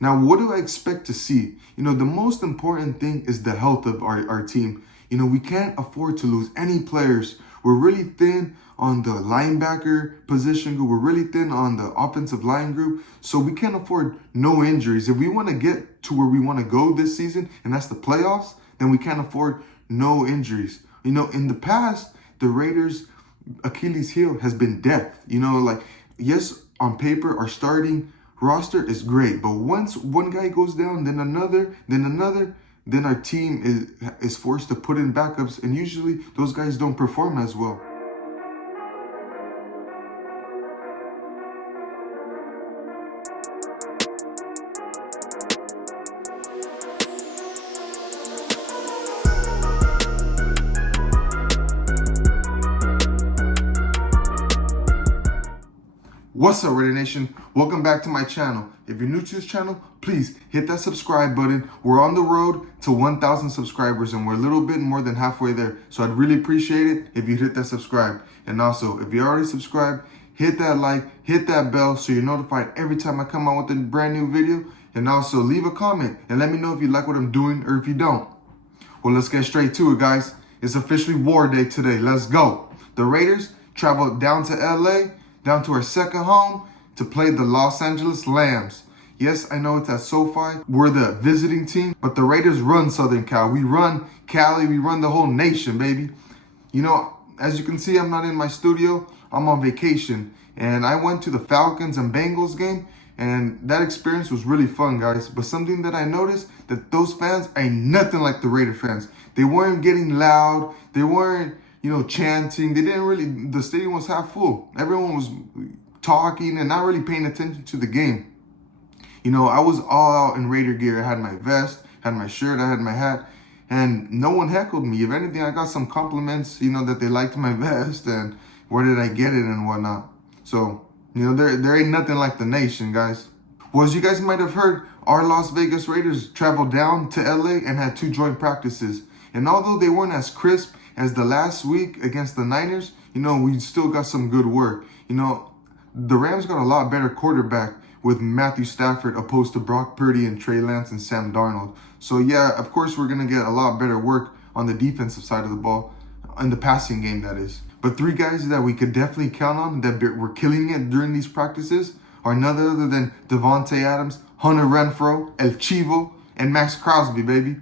Now, what do I expect to see? The most important thing is the health of our team. We can't afford to lose any players. We're really thin on the linebacker position group. We're really thin on the offensive line group. So we can't afford no injuries. If we want to get to where we want to go this season, and that's the playoffs, then we can't afford no injuries. In the past, the Raiders' Achilles heel has been depth. Yes, on paper, our starting roster is great, but once one guy goes down, then another, then our team is forced to put in backups, and usually those guys don't perform as well. What's up, Raider Nation? Welcome back to my channel. If you're new to this channel, please hit that subscribe button. We're on the road to 1,000 subscribers, and we're a little bit more than halfway there. So I'd really appreciate it if you hit that subscribe. And also, if you already subscribed, hit that like, hit that bell so you're notified every time I come out with a brand new video. And also, leave a comment and let me know if you like what I'm doing or if you don't. Well, let's get straight to it, guys. It's officially war day today. Let's go. The Raiders traveled down to LA, down to our second home, to play the Los Angeles Lambs. Yes, I know it's at SoFi. We're the visiting team, but the Raiders run Southern Cal. We run Cali. We run the whole nation, baby. As you can see, I'm not in my studio. I'm on vacation, and I went to the Falcons and Bengals game, and that experience was really fun, guys. But something that I noticed, that those fans ain't nothing like the Raider fans. They weren't getting loud. They weren't chanting. The stadium was half full. Everyone was talking and not really paying attention to the game. I was all out in Raider gear. I had my vest, had my shirt, I had my hat, and no one heckled me. If anything, I got some compliments, that they liked my vest and where did I get it and whatnot. So, there ain't nothing like the nation, guys. Well, as you guys might have heard, our Las Vegas Raiders traveled down to LA and had 2 joint practices. And although they weren't as crisp as the last week against the Niners, we still got some good work. The Rams got a lot better quarterback with Matthew Stafford opposed to Brock Purdy and Trey Lance and Sam Darnold. So yeah, of course we're going to get a lot better work on the defensive side of the ball, in the passing game, that is. But 3 guys that we could definitely count on that were killing it during these practices are none other than Davante Adams, Hunter Renfrow, El Chivo, and Max Crosby, baby.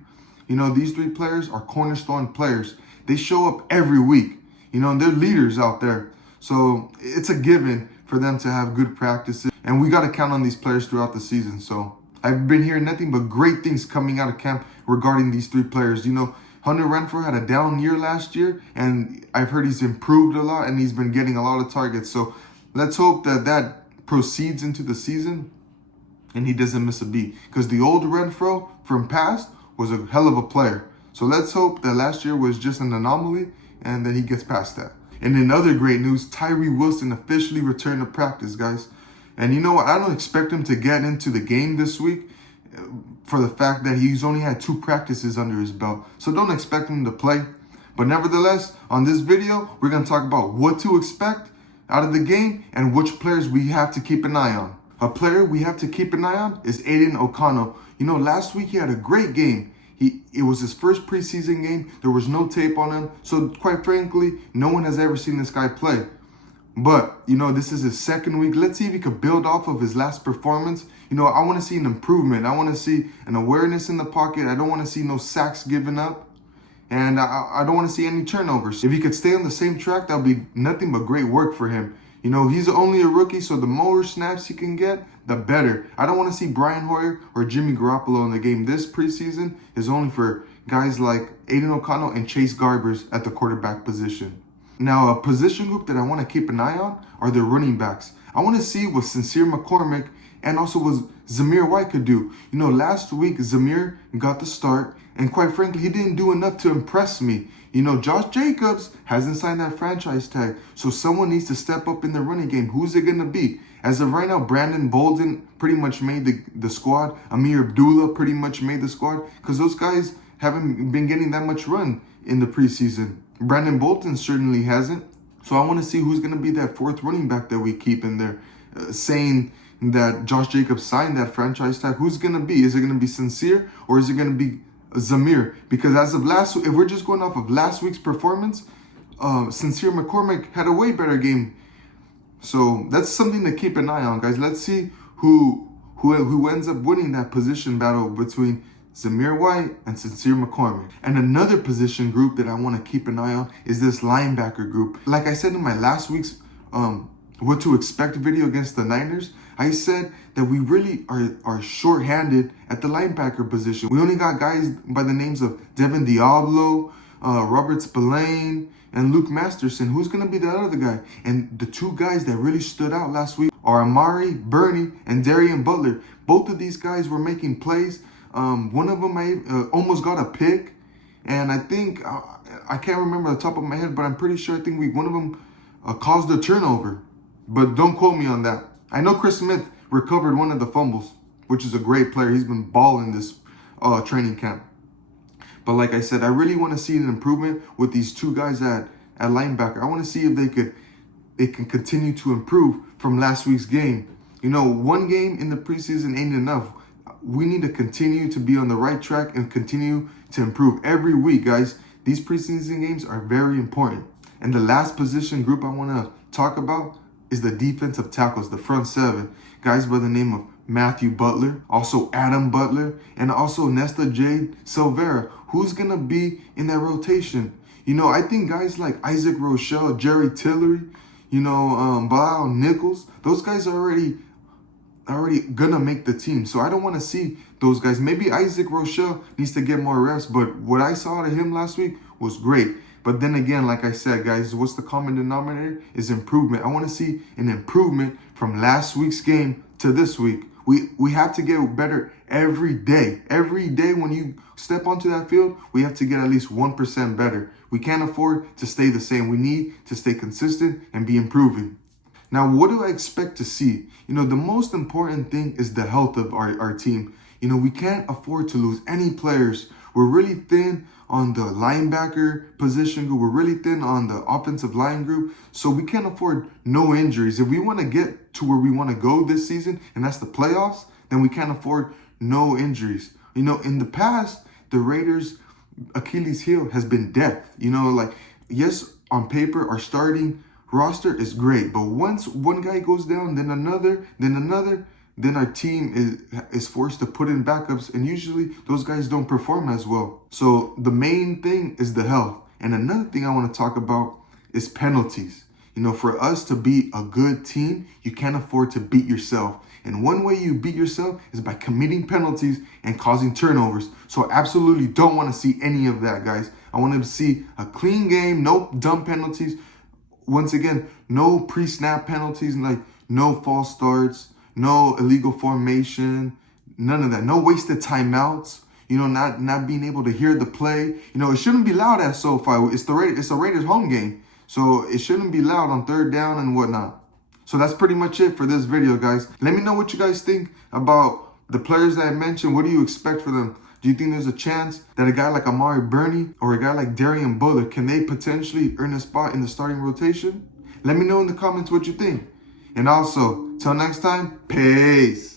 These 3 players are cornerstone players. They show up every week, and they're leaders out there. So it's a given for them to have good practices. And we got to count on these players throughout the season. So I've been hearing nothing but great things coming out of camp regarding these 3 players. Hunter Renfrow had a down year last year, and I've heard he's improved a lot, and he's been getting a lot of targets. So let's hope that proceeds into the season and he doesn't miss a beat. Because the old Renfrow from past was a hell of a player. So let's hope that last year was just an anomaly and that he gets past that. And in other great news, Tyree Wilson officially returned to practice, guys. And you know what? I don't expect him to get into the game this week for the fact that he's only had 2 practices under his belt. So don't expect him to play. But nevertheless, on this video, we're going to talk about what to expect out of the game and which players we have to keep an eye on. A player we have to keep an eye on is Aidan O'Connell. Last week he had a great game. It was his first preseason game. There was no tape on him. So quite frankly, no one has ever seen this guy play. But, this is his second week. Let's see if he could build off of his last performance. I want to see an improvement. I want to see an awareness in the pocket. I don't want to see no sacks given up. And I don't want to see any turnovers. If he could stay on the same track, that would be nothing but great work for him. He's only a rookie, so the more snaps he can get, the better. I don't want to see Brian Hoyer or Jimmy Garoppolo in the game. This preseason is only for guys like Aidan O'Connell and Chase Garbers at the quarterback position. Now, a position group that I want to keep an eye on are the running backs. I want to see what Sincere McCormick and also what Zamir White could do. Last week, Zamir got the start, and quite frankly, he didn't do enough to impress me. Josh Jacobs hasn't signed that franchise tag, so someone needs to step up in the running game. Who's it going to be? As of right now, Brandon Bolden pretty much made the squad. Amir Abdullah pretty much made the squad because those guys haven't been getting that much run in the preseason. Brandon Bolden certainly hasn't. So I want to see who's going to be that 4th running back that we keep in there. Saying that Josh Jacobs signed that franchise tag, who's going to be? Is it going to be Sincere or is it going to be Zamir? Because as of last, if we're just going off of last week's performance, Sincere McCormick had a way better game. So that's something to keep an eye on, guys. Let's see who ends up winning that position battle between Zamir White and Sincere McCormick. And another position group that I want to keep an eye on is this linebacker group. Like I said in my last week's what to expect video against the Niners, I said that we really are short-handed at the linebacker position. We only got guys by the names of Devin Diablo, Robert Spillane, and Luke Masterson. Who's going to be that other guy? And the two guys that really stood out last week are Amari Burney and Darian Butler. Both of these guys were making plays. One of them almost got a pick. And I think, I can't remember the top of my head, but I'm pretty sure I think one of them caused a turnover. But don't quote me on that. I know Chris Smith recovered one of the fumbles, which is a great player. He's been balling this training camp. But like I said, I really want to see an improvement with these two guys at linebacker. I want to see if they can continue to improve from last week's game. You know, one game in the preseason ain't enough. We need to continue to be on the right track and continue to improve every week, guys. These preseason games are very important. And the last position group I want to talk about is the defensive tackles, the front seven. Guys by the name of Matthew Butler, also Adam Butler, and also Nesta J. Silvera. Who's going to be in that rotation? You know, I think guys like Isaac Rochelle, Jerry Tillery, you know, Bilal Nichols, those guys are already gonna make the team. So I don't want to see those guys. Maybe Isaac Rochelle needs to get more reps, but what I saw out of him last week was great. But then again, like I said, guys, what's the common denominator is improvement. I want to see an improvement from last week's game to this week. We have to get better every day. Every day when you step onto that field, we have to get at least 1% better. We can't afford to stay the same. We need to stay consistent and be improving. Now, what do I expect to see? You know, the most important thing is the health of our team. You know, we can't afford to lose any players. We're really thin on the linebacker position group. We're really thin on the offensive line group. So we can't afford no injuries. If we want to get to where we want to go this season, and that's the playoffs, then we can't afford no injuries. You know, in the past, the Raiders' Achilles heel has been depth. You know, like, yes, on paper, our starting roster is great, but once one guy goes down, then another, then our team is forced to put in backups, and usually those guys don't perform as well. So the main thing is the health. And another thing I want to talk about is penalties. You know, for us to be a good team, you can't afford to beat yourself. And one way you beat yourself is by committing penalties and causing turnovers. So I absolutely don't want to see any of that, guys. I want to see a clean game, no dumb penalties. Once again, no pre-snap penalties, like no false starts, no illegal formation, none of that. No wasted timeouts, you know, not being able to hear the play. You know, it shouldn't be loud at SoFi. It's a Raiders home game. So it shouldn't be loud on third down and whatnot. So that's pretty much it for this video, guys. Let me know what you guys think about the players that I mentioned. What do you expect for them? Do you think there's a chance that a guy like Amari Burney or a guy like Darian Butler, can they potentially earn a spot in the starting rotation? Let me know in the comments what you think. And also, till next time, peace.